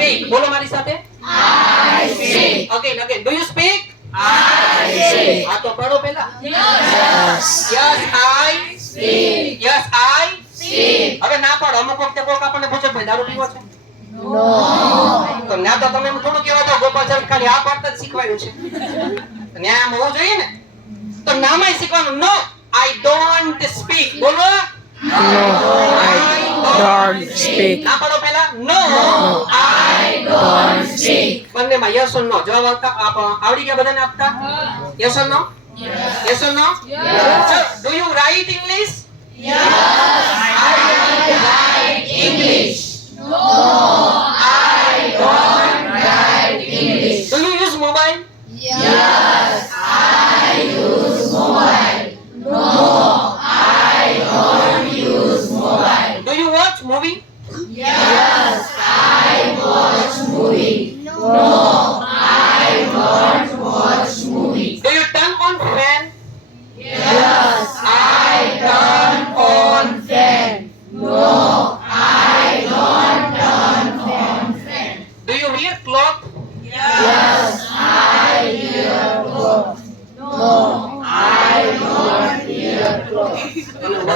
speak. બોલો મારી સાથે. I speak. Again. Do you speak? I speak. આ તો પઢો પહેલા. Yes. Yes, I Speak. Yes, I Speak. હવે ના પાડો. અમુક વખતે કોક આપણને પૂછે ભાઈ દારૂ પીવો છે? No. તો ના તો તમે એમ થોડું કહેવા દો ગોપાલચંદ ખાલી આ પાડતા જ શીખવાડ્યું છે. ન્યા આમ હોવું જોઈએ ને. તો નામાંય શીખવાનું. No, I don't speak. બોલો. No, I don't speak. ના પાડો પહેલા. No, I don't speak. બંનેમાં yes or no જવાબ આવડી ગયા બધાને આપતા? Yes or no? Yes or no? So, do you write English? Yes. I write English.